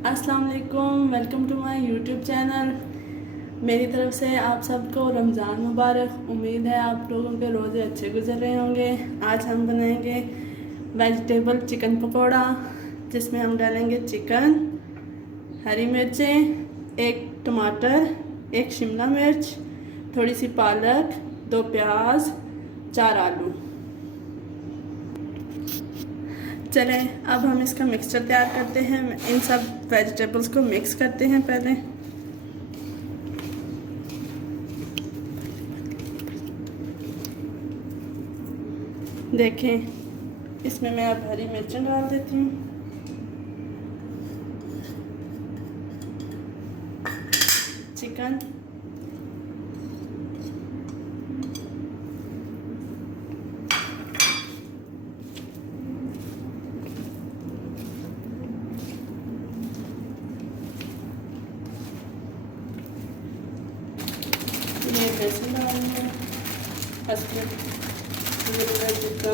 अस्सलाम वालेकुम, welcome to my YouTube channel. मेरी तरफ से आप सबको रमज़ान मुबारक। उम्मीद है आप लोगों के रोज़े अच्छे गुजर रहे होंगे। आज हम बनाएंगे वेजिटेबल चिकन पकौड़ा, जिसमें हम डालेंगे चिकन, हरी मिर्चें, एक टमाटर, एक शिमला मिर्च, थोड़ी सी पालक, 2 प्याज, 4 आलू। चलें अब हम इसका मिक्सचर तैयार करते हैं। इन सब वेजिटेबल्स को मिक्स करते हैं पहले। देखें, इसमें मैं अब हरी मिर्चें डाल देती हूँ, चिकन, ये बेसन डालूँगा हसब ज़रूरत जितना,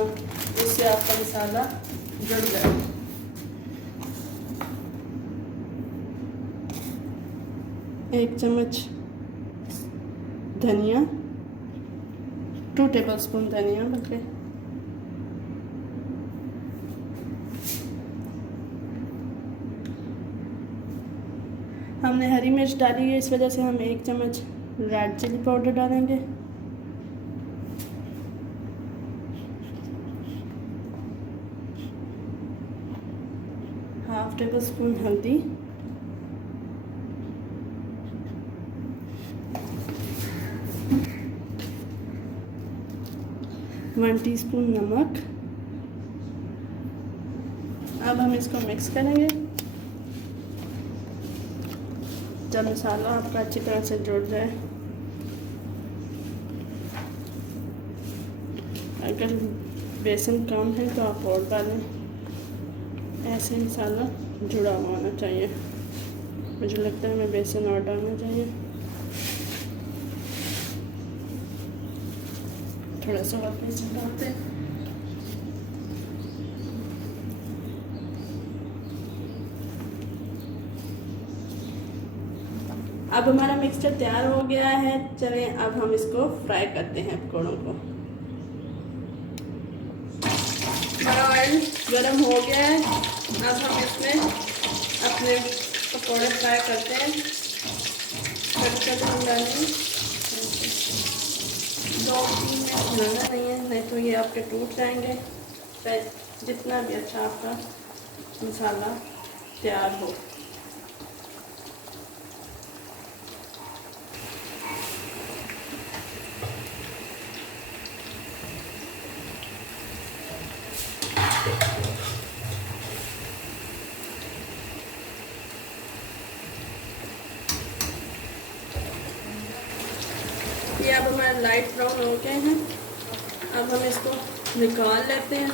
इससे आपका मसाला जुड़ जाए। एक चम्मच धनिया, 2 टेबलस्पून धनिया बल्कि, हमने हरी मिर्च डाली है, इस वजह से हम 1 चम्मच रेड चिली पाउडर डालेंगे। हाफ टेबल स्पून हल्दी, वन टीस्पून नमक। अब हम इसको मिक्स करेंगे जब मसाला आपका अच्छी तरह से जुड़ जाए। अगर बेसन कम है तो आप और डालें, ऐसे मसाला जुड़ा हुआ होना चाहिए। मुझे लगता है हमें बेसन और डालना चाहिए, थोड़ा सा और बेसन डालते हैं। अब हमारा मिक्सचर तैयार हो गया है। चलें अब हम इसको फ्राई करते हैं पकौड़ों को। हमारा ऑयल गर्म हो गया है। अब हम इसमें अपने पकौड़े फ्राई करते हैं। छोटे हम डालेंगे, 2-3 मिनट हिलाना नहीं है, नहीं तो ये आपके टूट जाएंगे। जितना भी अच्छा आपका मसाला तैयार हो। ये अब हमारे लाइट ब्राउन हो गए हैं। अब हम इसको निकाल लेते हैं।